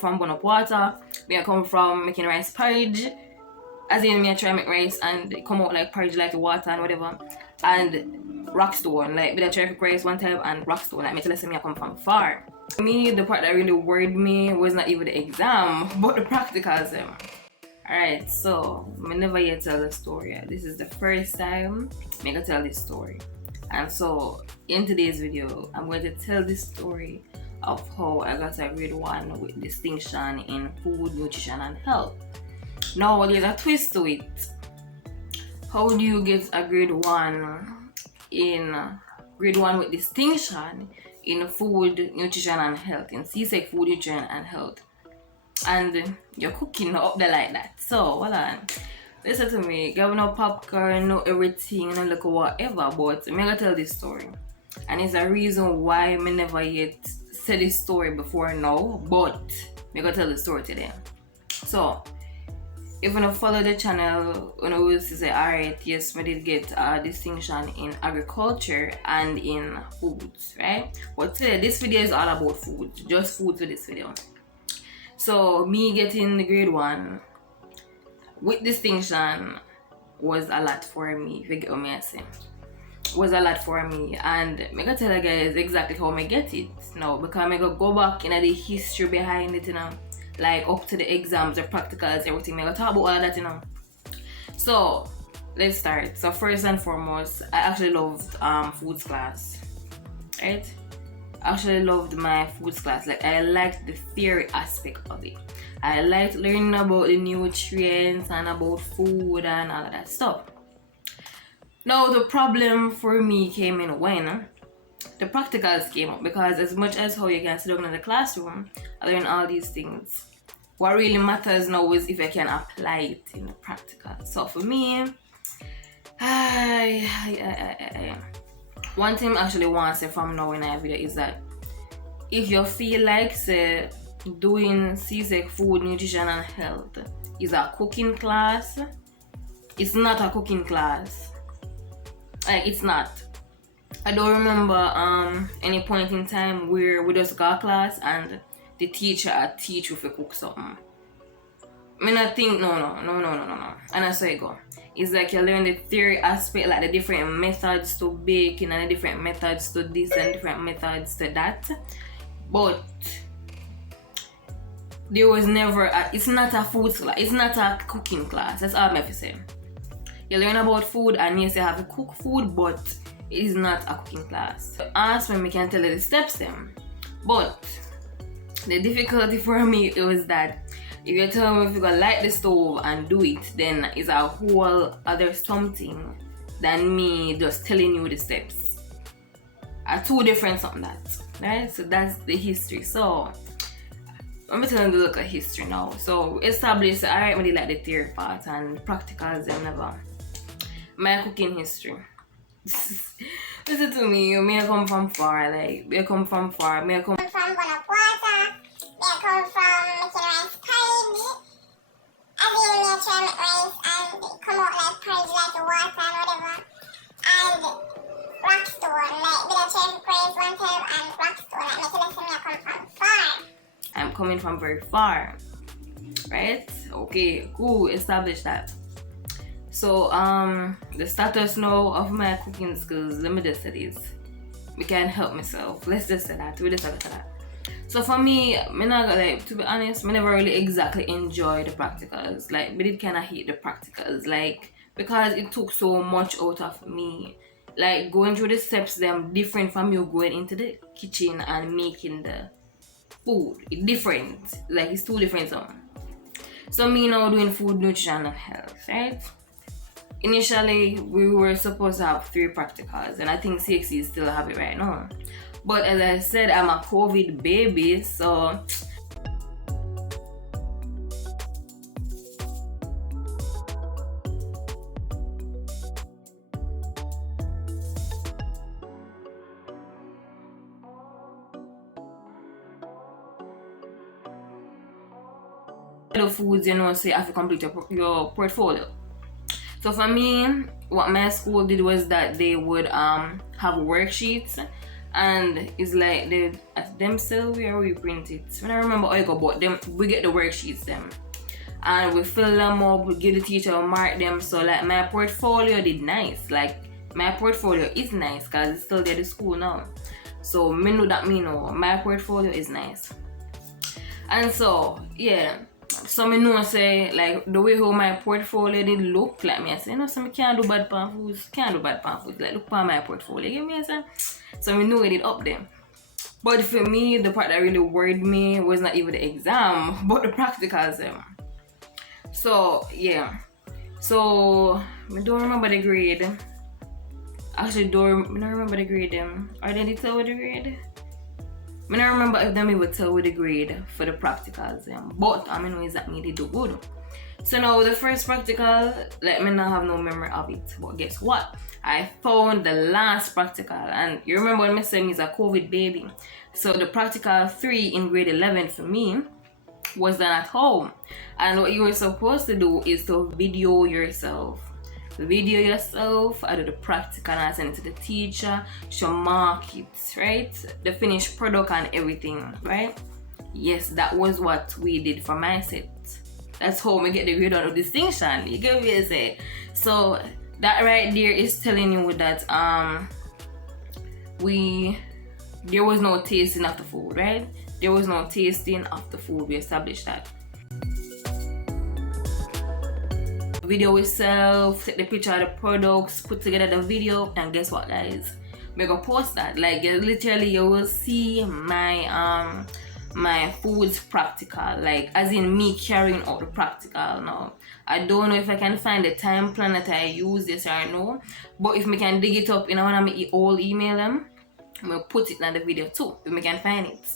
from burn up water, me I come from making rice porridge, as in me I try make rice and it come out like porridge like the water and whatever, and rockstone, like me I try to cook rice one time and rockstone, like me tell me I come from far. For me, the part that really worried me was not even the exam, but the practicals. Alright, so I never yet tell the story. This is the first time I'm gonna tell this story. And so in today's video, I'm going to tell the story of how I got a grade 1 with distinction in food, nutrition and health. Now there's a twist to it. How do you get a grade 1 with distinction in food, nutrition and health, in CSEC food, nutrition and health, and you're cooking up there like that? So hold on, listen to me. Got no popcorn, no everything, no look whatever, but I'm gonna tell this story, and it's a reason why I never yet said this story before now, but I'm gonna tell the story today. So if you don't follow the channel, you know, will say, alright, yes, we did get a distinction in agriculture and in foods, right? But today, this video is all about food, just food for this video. So me getting the grade 1 with distinction was a lot for me, if you get what I say. Was a lot for me, and I'm gonna tell you guys exactly how I get it now, because I'm gonna go back in the history behind it, you know, like up to the exams, the practicals, everything. I'm gonna talk about all that, you know. So let's start. So first and foremost, I actually loved foods class, right? I actually loved my foods class. Like, I liked the theory aspect of it. I liked learning about the nutrients and about food and all of that stuff. Now the problem for me came in when the practicals came up, because as much as how you can sit down in the classroom and learn all these things, what really matters now is if I can apply it in the practical. So for me, one thing I actually want to say from now in our video is that if you feel like, say, doing CSEC food, nutrition and health is a cooking class, it's not a cooking class. Like, it's not. I don't remember any point in time where we just got class and the teacher teach you to cook something. I mean, I think no. And that's how it go. It's like you learn the theory aspect, like the different methods to baking and the different methods to this and different methods to that. But there was never it's not a food class, it's not a cooking class. That's all I have to say. You learn about food and yes, you have to cook food, but it is not a cooking class. Ask when we can tell you the steps then. But the difficulty for me was that if you tell me if you're gonna light the stove and do it, then it's a whole other something than me just telling you the steps. Are two different something that, right? So that's the history. So I'm telling you to look at history now. So establish, alright, we like the theory part and practicals and never. My cooking history. Listen to me, I come from far, like, I come from far, I come from burn up water, I come from making rice porridge, as in me try make rice and it come out like porridge like the water and whatever, and rockstone, like me try to cook rice one time and rockstone, like me tell me I come from far. I'm coming from very far, right? Okay, cool, establish that. So the status now of my cooking skills, let me just say this, I can help myself, let's just say that, we just say that. So for me, like, to be honest, I never really exactly enjoy the practicals. Like, I did kind of hate the practicals, like, because it took so much out of me. Like, going through the steps, them different from you going into the kitchen and making the food. It's different, like, it's two different something. So me now doing food, nutrition and health, right? Initially, we were supposed to have 3 practicals, and I think CSEC still have it right now. But as I said, I'm a COVID baby, so the foods, you know, so you have to complete your portfolio. So for me, what my school did was that they would have worksheets and it's like they themselves where we print it. When I remember how I go, but them we get the worksheets them. And we fill them up, we give the teacher, we mark them. So like my portfolio did nice. Like my portfolio is nice because it's still there at school now. So me know that me know my portfolio is nice. And so yeah, so me know say like the way how my portfolio did look, like me I say, no, so me can't do bad pan foods, can't do bad pan foods. Like look at my portfolio, you get me I say? So me know it did up there. But for me, the part that really worried me was not even the exam, but the practicals. So yeah, so I don't remember the grade. Actually, I don't remember the grade. Are they tell with the grade? I don't remember if them even tell with the grade for the practicals. But I know is that me they do good. So now the first practical, let me not have no memory of it. But guess what? I found the last practical, and you remember when I said me is a COVID baby. So the practical 3 in grade 11 for me was done at home, and what you were supposed to do is to video yourself. Video yourself, I do the practical and I send it to the teacher, she'll mark it, right? The finished product and everything, right? Yes, that was what we did for my set. That's how we get the grade out of distinction. You get what I say? So that right there is telling you that there was no tasting of the food, right? There was no tasting of the food. We established that. Video itself, take the picture of the products, put together the video, and guess what, guys? We're gonna post that. Like literally, you will see my my foods practical, like as in me carrying out the practical. Now I don't know if I can find the time plan that I use this or no, but if we can dig it up in one of my old email them, we'll put it in the video too if we can find it.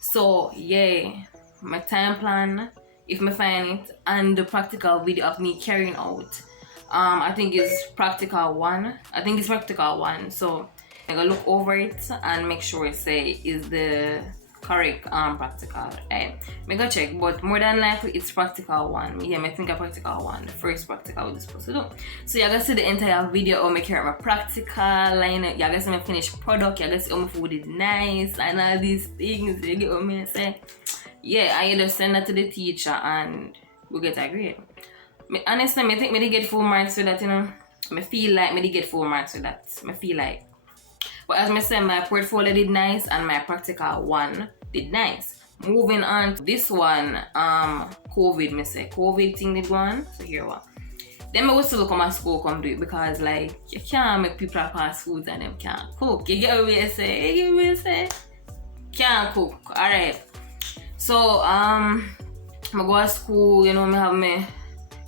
So yeah, my time plan, if I find it, and the practical video of me carrying out, I think it's practical 1. I think it's practical 1. So I'm gonna look over it and make sure it say is the correct practical. I'm gonna check, but more than likely it's practical 1. Yeah, I think a practical 1, the first practical we're supposed to do. So you're gonna see the entire video of me carry my practical line. You're gonna see my finished product. You're gonna see how my food is nice and all these things. You get what I say? Yeah, I either send that to the teacher and we get a grade. Honestly, I think I did get full marks for that, you know. I feel like I did get full marks for that. I feel like. But as I said, my portfolio did nice and my practical 1 did nice. Moving on to this one, COVID thing did go on. So here what. Then I will still come to school come do it because like you can't make people pass foods and them can't cook. You get what I say? You get what I say? Can't cook. Alright. So I go to school, you know, I have my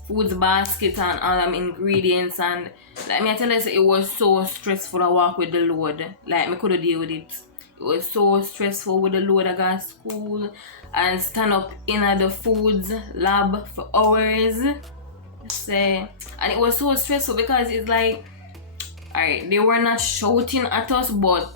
foods basket and all them ingredients, and like me I tell you, it was so stressful to walk with the load. Like I couldn't deal with it. It was so stressful with the load. I got to school and stand up in the foods lab for hours. Say, and it was so stressful because it's like, alright, they were not shouting at us, but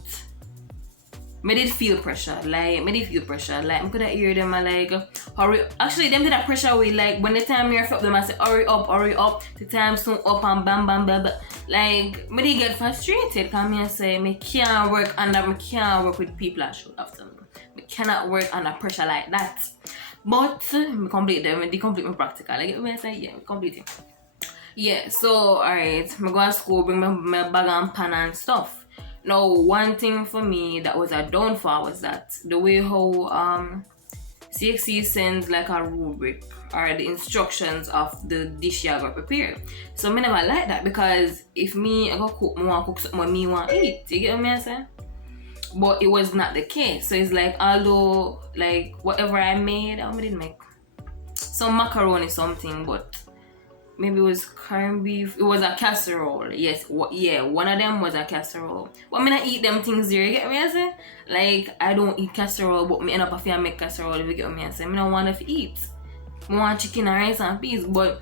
I did feel pressure. Like I could hear them like hurry. Actually, them did that pressure way. Like when the time you're up them, I say hurry up. The time soon up and bam bam bam. Like I did get frustrated. Cause I say I can't work with people that should after me. I cannot work under pressure like that. But I complete them. I complete my practical. Like when I say yeah, I complete it. Yeah. So alright, I go to school, bring my bag and pan and stuff. Now, one thing for me that was a downfall was that the way how CSEC sends like a rubric or the instructions of the dish you're gonna prepare. So I never like that because if I go cook, I want to cook something me want to eat. You get what I'm saying? But it was not the case. So it's like although like whatever I made, I didn't make some macaroni something, but maybe it was corned beef. It was a casserole. Yes, yeah, one of them was a casserole. But I not eat them things here. You get me? I say? Like I don't eat casserole, but I end up if I make casserole. If you get me? I say I don't want to eat. I want chicken and rice and peas. But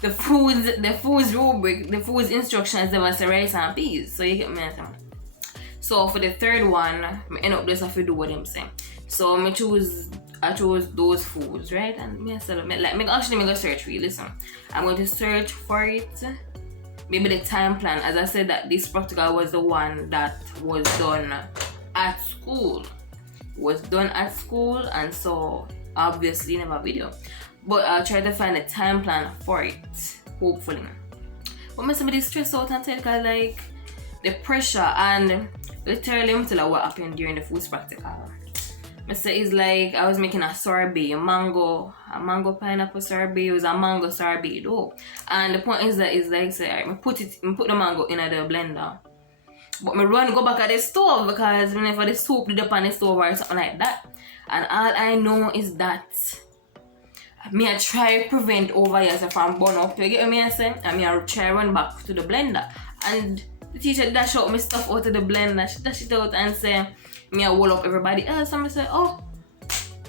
the foods rubric, the foods instructions, they was rice and peas. So you get me? I say? So for the third one, I end up just have to do what them say. So I chose those foods, right? And I said, like, I'm gonna search for you. Listen, I'm going to search for it. Maybe the time plan. As I said, that this practical was the one that was done at school. It was done at school, and so obviously never video. But I'll try to find a time plan for it, hopefully. But I'm somebody stressed out and because like the pressure and literally I'm telling what happened during the foods practical. I say it's like I was making a sorbet, a mango pineapple sorbet. It was a mango sorbet though. And the point is that it's like say I put the mango in the blender. But I run go back at the stove because whenever the soup did up on the stove or something like that. And all I know is that I try prevent over here from burn up. You get me I say? And I try run back to the blender. And the teacher dash out my stuff out of the blender. She dash it out and say I wall up everybody else. And I say, oh,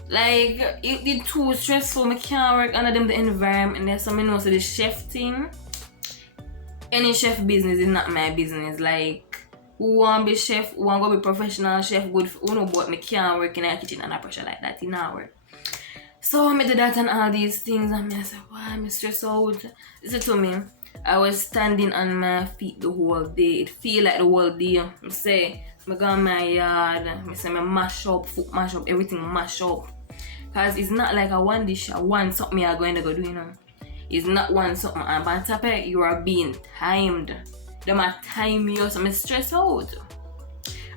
like it did too stressful. I can't work under them the environment. And so I know so the chef thing. Any chef business is not my business. Like who want to be chef, who want to be professional chef, good for uno, but I can't work in a kitchen under pressure like that in our work. So I did that and all these things and I said, why am I stressed out? Listen to me. I was standing on my feet the whole day. It feel like the whole day. I say, I go in my yard, I say I mash up, foot mash up, everything mash up. Cause it's not like a one dish, a one something I'm going to go do, you know. It's not one something, and on top of it, you are being timed. Them are time you, so I'm stressed out.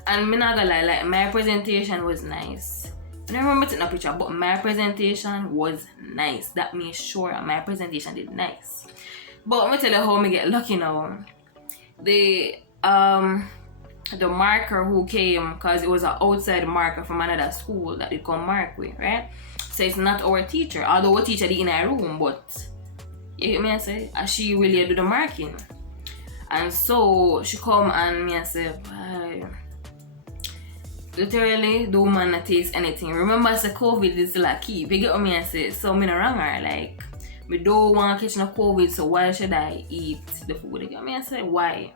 And I'm not gonna lie, like my presentation was nice. I don't remember taking a picture, but my presentation was nice. That made sure my presentation did nice. But let me tell you how I get lucky now. The marker who came, because it was an outside marker from another school that they come mark with, right? So it's not our teacher, although our teacher did in our room, but you get me I say? And she really do the marking. And so she come and me I say, bye. Literally, the woman not taste anything. Remember, I said COVID is still a key. You get what me I say? So me not wrong her. Like, me don't want to catch no COVID, so why should I eat the food? You get me I say? Why?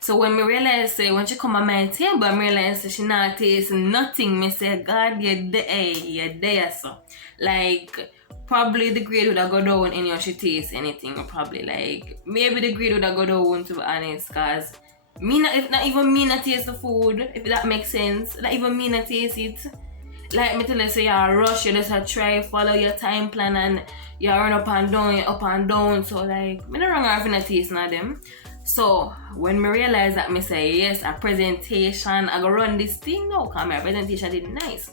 So when me realize, say, when she come on my table, I realize she not taste nothing. Me say, God, you're there, so. Like, probably the grade would have go down and she taste anything. Or probably like, maybe the grade would have go down, to be honest, because if not even me not taste the food, if that makes sense. Not even me not taste it. Like me tell you, say you rush, you just try follow your time plan and you run up and down. So like, me not wrong if not taste none of them. So when me realize that, me say yes, a presentation, I go run this thing now, because my presentation did nice.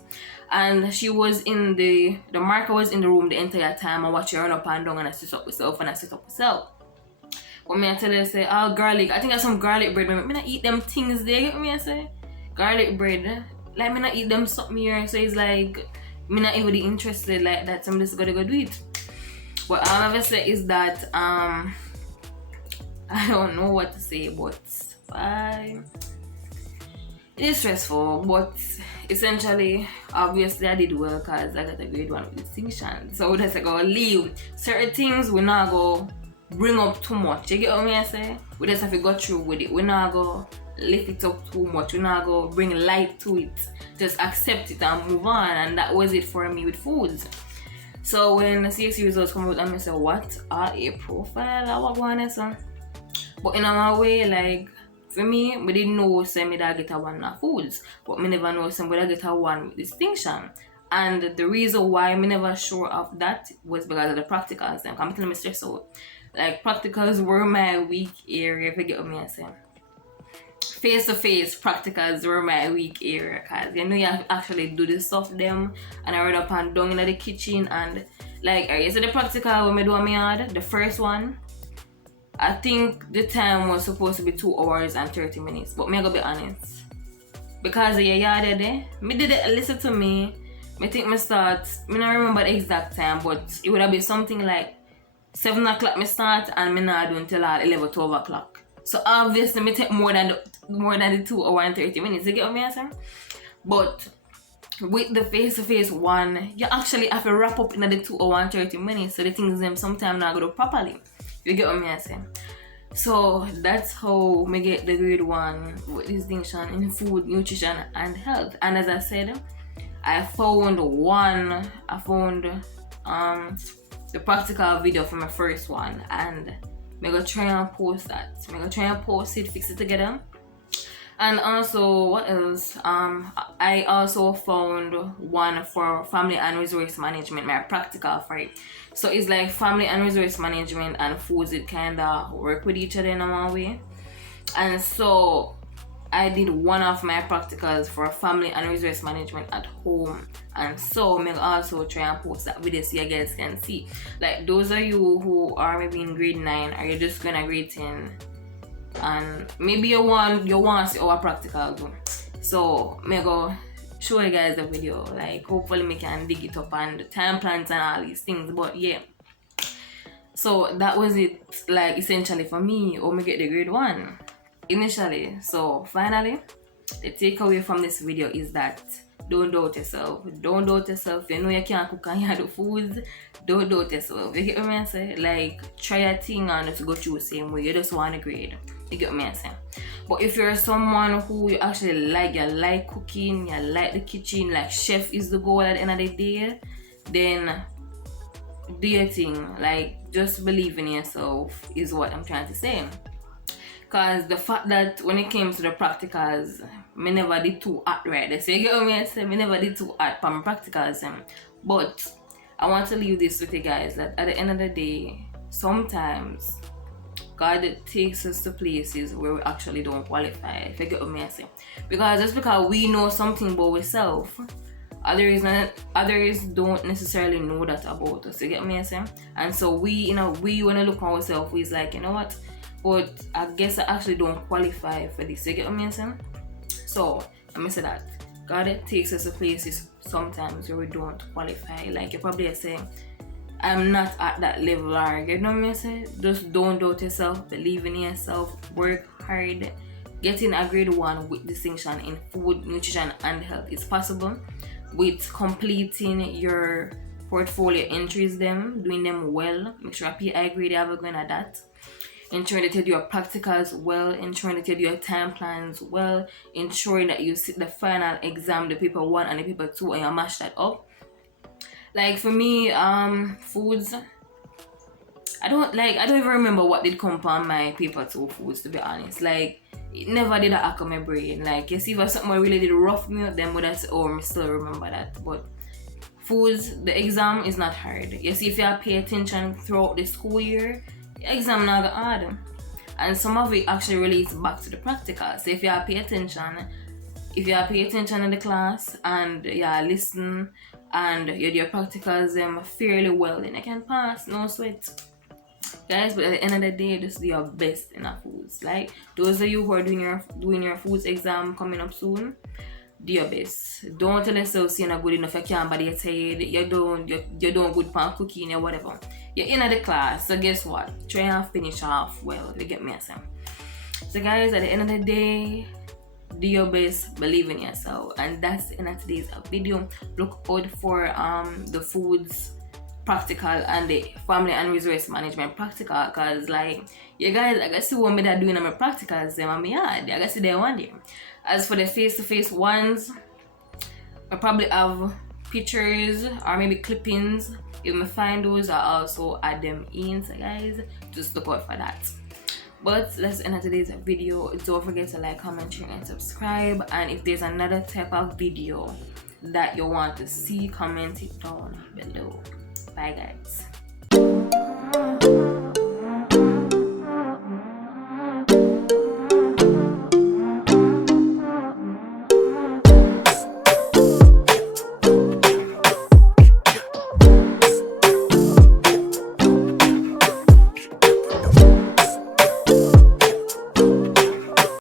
And she was in the marker was in the room the entire time. I watch her run up and down and I sit up myself. But me I tell her, say, oh, garlic. I think I have some garlic bread. Me not eat them things there, get me I say? Garlic bread. Like, me not eat them something here. So it's like, me not even interested like that. So I'm just gonna go do it. What I'm gonna say is that, I don't know what to say, but it is stressful, but essentially, obviously I did well because I got a grade 1 with distinction. So that's like I'll leave. Certain things we not go bring up too much. You get what I say? We just have to go through with it. We not go lift it up too much. We not go bring light to it. Just accept it and move on. And that was it for me with foods. So when the CSEC results come out, I say, what are a profile? I was going to say. But in my way, like, for me, we didn't know say that get a 1 of foods, but me never know somebody get a 1 with distinction. And the reason why me never sure of that was because of the practicals. I'm telling me stress out. Like, practicals were my weak area, if you get what I say. Face-to-face practicals were my weak area, because you know you have to actually do the stuff them, and I read up and down in the kitchen, and like, alright, so the practical when I do my yard, the first one, I think the time was supposed to be 2 hours and 30 minutes, but me I gotta be honest. Because of your yard there, me did it, listen to me, I think me start, I don't remember the exact time, but it would have been something like 7 o'clock me start and me not do until 11, 12 o'clock. So obviously me take more than the 2 hours and 30 minutes, you get what I'm saying? But with the face-to-face one, you actually have to wrap up in the 2 hours and 30 minutes, so the things them sometimes not go do properly. You get what I'm saying? So that's how I get the grade 1 with distinction in food, nutrition, and health. And as I said, I found the practical video for my first one, and I'm gonna try and post that. I'm gonna try and post it, fix it together, And also, what else? I also found one for family and resource management, my practical for it. So it's like family and resource management and foods, it kind of work with each other in a one way. And so I did one of my practicals for family and resource management at home. And so I'm also try and post that video so you guys can see. Like those of you who are maybe in grade 9 or you're just gonna grade 10 and maybe you want to see our practical too. So me go show you guys the video. Like hopefully me can dig it up and the time plans and all these things. But yeah. So that was it, like essentially for me, or me get the grade 1 initially. So finally, the takeaway from this video is that don't doubt yourself. Don't doubt yourself. You know you can't cook and you do foods. Don't doubt yourself. You get what I say? Like try a thing and to go through the same way. You just want a grade. You get what I say? But if you're someone who you actually like, you like cooking, you like the kitchen, like chef is the goal at the end of the day, then do your thing. Like just believe in yourself is what I'm trying to say. Cause the fact that when it came to the practicals, me never did too hard right. So you get what I say? Me never did too hard for my practicals. But I want to leave this with you guys that at the end of the day, sometimes God takes us to places where we actually don't qualify. If you get what I say? Because just because we know something about ourselves, others don't necessarily know that about us. You get what I say? And so we when I look at ourselves, we's like, you know what? But I guess I actually don't qualify for this. You get what I'm saying? So let me say that God takes us to places sometimes where we don't qualify. Like you probably saying, I'm not at that level, or you know what I'm saying? Just don't doubt yourself, believe in yourself, work hard. Getting a grade 1 with distinction in food, nutrition, and health is possible. With completing your portfolio entries, doing them well. Make sure a PI grade you have a going at that. Ensuring that you do your practicals well, ensuring that you do your time plans well, ensuring that you sit the final exam, the paper 1 and the paper 2, and you mash that up. Like for me, foods, I don't even remember what did come on my paper 2 foods, to be honest. Like it never did hack on my brain. Like you see, if something really did rough me up, then would I say, oh, I still remember that. But foods, the exam is not hard. You see, if you pay attention throughout the school year, exam not hard, and some of it actually relates back to the practical. So if you pay attention in the class and you listen and you do your practicals fairly well, then you can pass, no sweat, guys. But at the end of the day, just do your best in our foods. Like those of you who are doing your foods exam coming up soon, do your best. Don't tell yourself you're not good enough, you can't body your head, you're doing good pan cooking or whatever. You're in the class, so guess what? Try and finish off well. You get me saying? So guys, at the end of the day, do your best, believe in yourself. And that's the end of today's video. Look out for the foods practical and the family and resource management practical, because like you guys, I guess see what me that doing on my practicals I guess see they one day. As for the face-to-face ones, I probably have pictures or maybe clippings. If I find those, I'll also add them in. So guys, just look out for that. But let's end today's video. Don't forget to like, comment, share, and subscribe. And if there's another type of video that you want to see, comment it down below. Bye guys.